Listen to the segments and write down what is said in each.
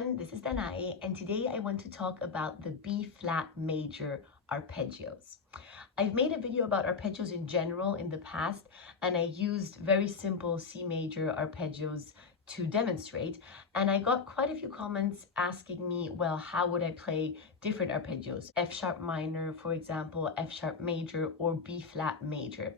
everyone, this is Danae, and today I want to talk about the B flat major arpeggios. I've made a video about arpeggios in general in the past, and I used very simple C major arpeggios to demonstrate, and I got quite a few comments asking me, well, how would I play different arpeggios? F sharp minor, for example, F sharp major, or B flat major.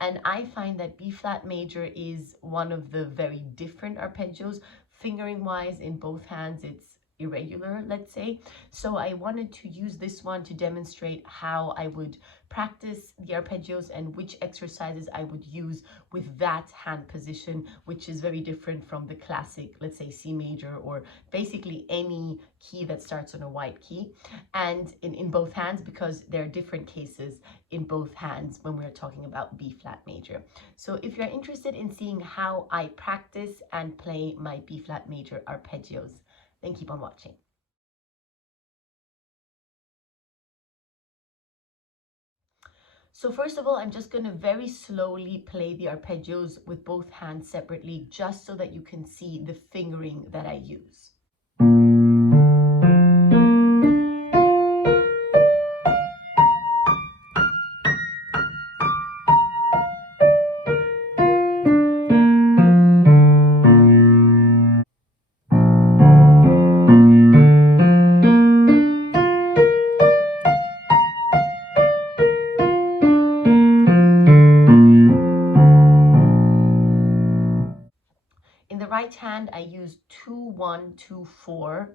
And I find that B flat major is one of the very different arpeggios. Fingering wise, in both hands, it's irregular, let's say. So I wanted to use this one to demonstrate how I would practice the arpeggios and which exercises I would use with that hand position, which is very different from the classic, let's say C major, or basically any key that starts on a white key, and in both hands, because there are different cases in both hands when we're talking about B flat major. So if you're interested in seeing how I practice and play my B flat major arpeggios, then keep on watching. So first of all, I'm just going to very slowly play the arpeggios with both hands separately, just so that you can see the fingering that I use. In the right hand, I use 2-1, 2-4,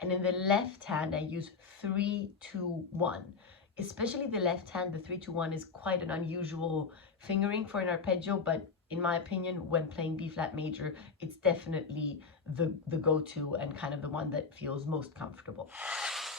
and in the left hand, I use 3-2-1. Especially the left hand, the 3-2-1 is quite an unusual fingering for an arpeggio, but in my opinion, when playing B flat major, it's definitely the go-to and kind of the one that feels most comfortable.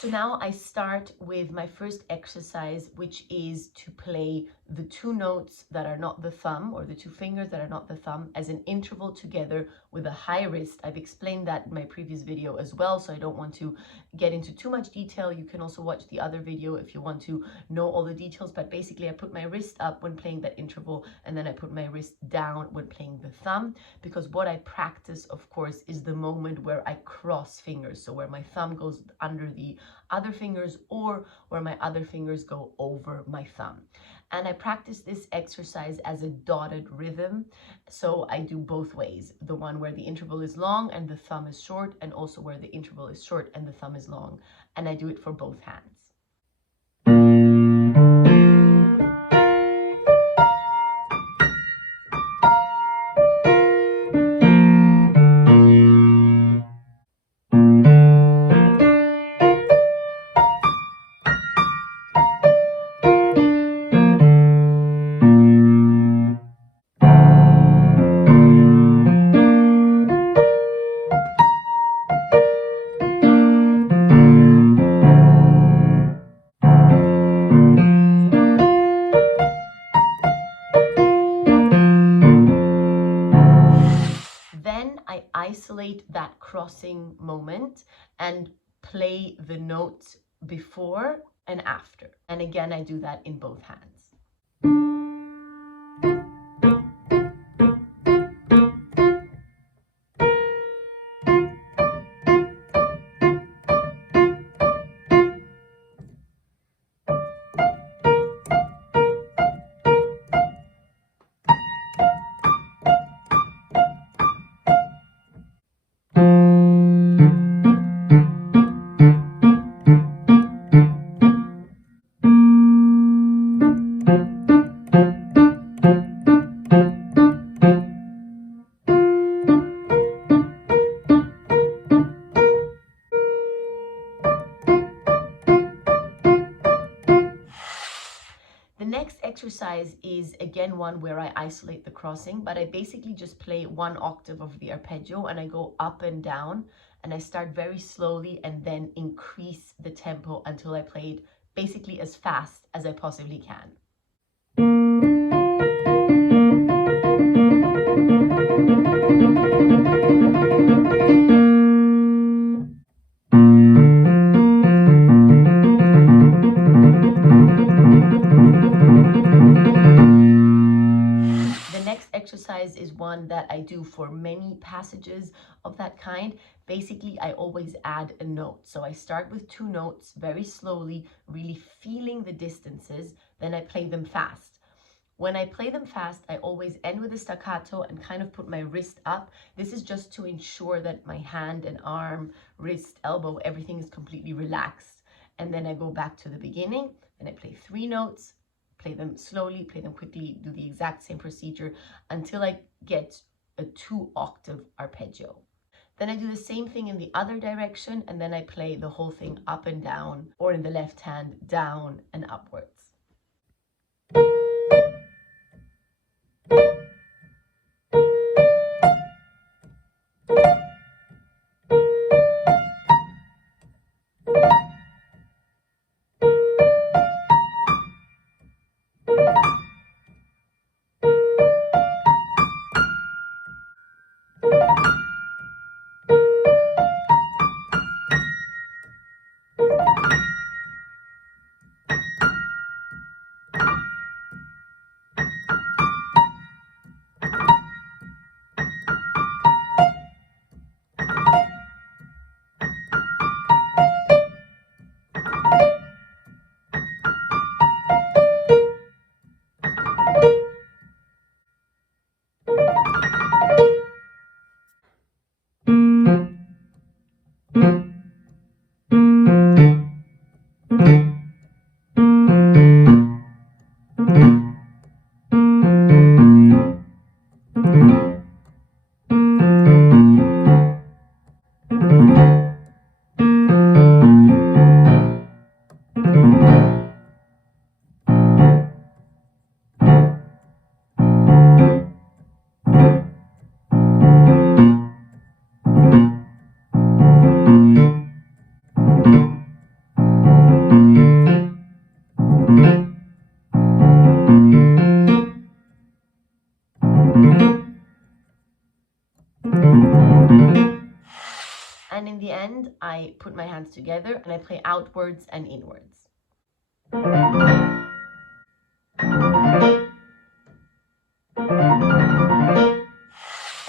So now I start with my first exercise, which is to play the two notes that are not the thumb, or the two fingers that are not the thumb, as an interval together with a high wrist. I've explained that in my previous video as well, so I don't want to get into too much detail. You can also watch the other video if you want to know all the details, but basically I put my wrist up when playing that interval, and then I put my wrist down when playing the thumb, because what I practice, of course, is the moment where I cross fingers, so where my thumb goes under the other fingers, or where my other fingers go over my thumb. And I practice this exercise as a dotted rhythm, so I do both ways, the one where the interval is long and the thumb is short, and also where the interval is short and the thumb is long, and I do it for both hands. I isolate that crossing moment and play the notes before and after. And again, I do that in both hands. The next exercise is again one where I isolate the crossing, but I basically just play one octave of the arpeggio and I go up and down, and I start very slowly and then increase the tempo until I play it basically as fast as I possibly can. exercise is one that I do for many many passages of that kind, basically I always add a note. So I start with 2 notes very slowly, really feeling the distances, then I play them fast. When I play them fast, I always end with a staccato and kind of put my wrist up. This is just to ensure that my hand and arm, wrist, elbow, everything is completely relaxed. And then I go back to the beginning and I play 3 notes, play them slowly, play them quickly, do the exact same procedure until I get a 2-octave arpeggio. Then I do the same thing in the other direction, and then I play the whole thing up and down, or in the left hand, down and upwards. And in the end, I put my hands together and I play outwards and inwards. And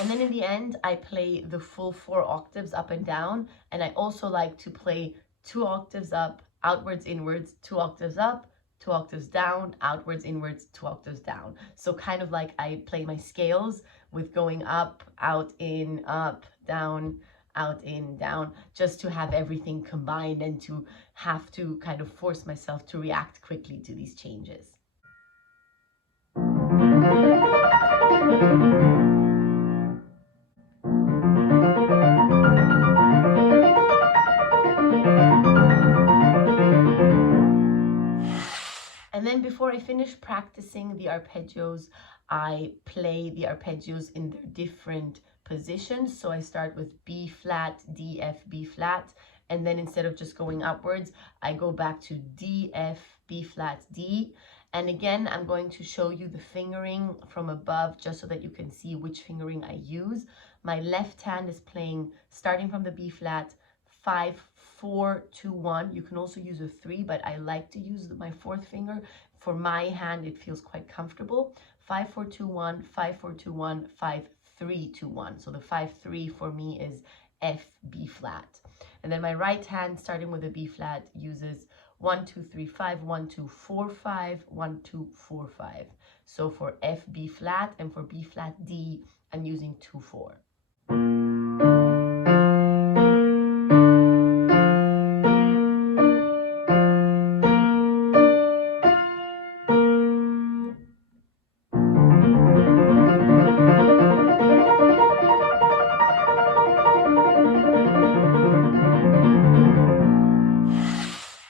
then in the end, I play the full 4 octaves up and down. And I also like to play 2 octaves up, outwards, inwards, 2 octaves up, 2 octaves down, outwards, inwards, 2 octaves down. So kind of like I play my scales with going up, out, in, up, down, out, in, down, just to have everything combined and to have to kind of force myself to react quickly to these changes. And then before I finish practicing the arpeggios, I play the arpeggios in their different positions. So I start with B flat, D, F, B flat, and then instead of just going upwards, I go back to D, F, B flat, D. And again, I'm going to show you the fingering from above just so that you can see which fingering I use. My left hand is playing, starting from the B flat, 5, 4, 2, 1. You can also use a 3, but I like to use my 4th finger. For my hand, it feels quite comfortable. 5, 4, 2, 1, 5, 4, 2, 1, 5, 3, 2, 1. So the 5, 3 for me is F, B flat. And then my right hand, starting with a B flat, uses 1, 2, 3, 5, 1, 2, 4, 5, 1, 2, 4, 5. So for F, B flat, and for B flat, D, I'm using 2, 4.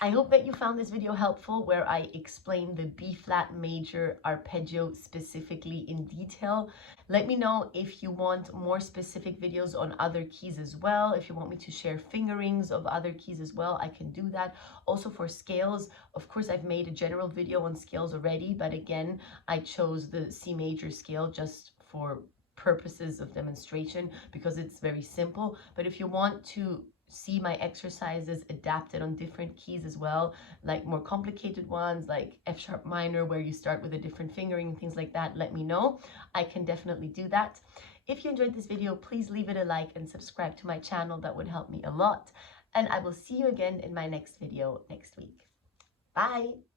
I hope that you found this video helpful, where I explained the B flat major arpeggio specifically in detail. Let me know if you want more specific videos on other keys as well. If you want me to share fingerings of other keys as well, I can do that. Also for scales, of course, I've made a general video on scales already, but again, I chose the C major scale just for purposes of demonstration because it's very simple. But if you want to see my exercises adapted on different keys as well, like more complicated ones like F sharp minor where you start with a different fingering and things like that, let me know. I can definitely do that. If you enjoyed this video, please leave it a like and subscribe to my channel. That would help me a lot. And I will see you again in my next video next week. Bye!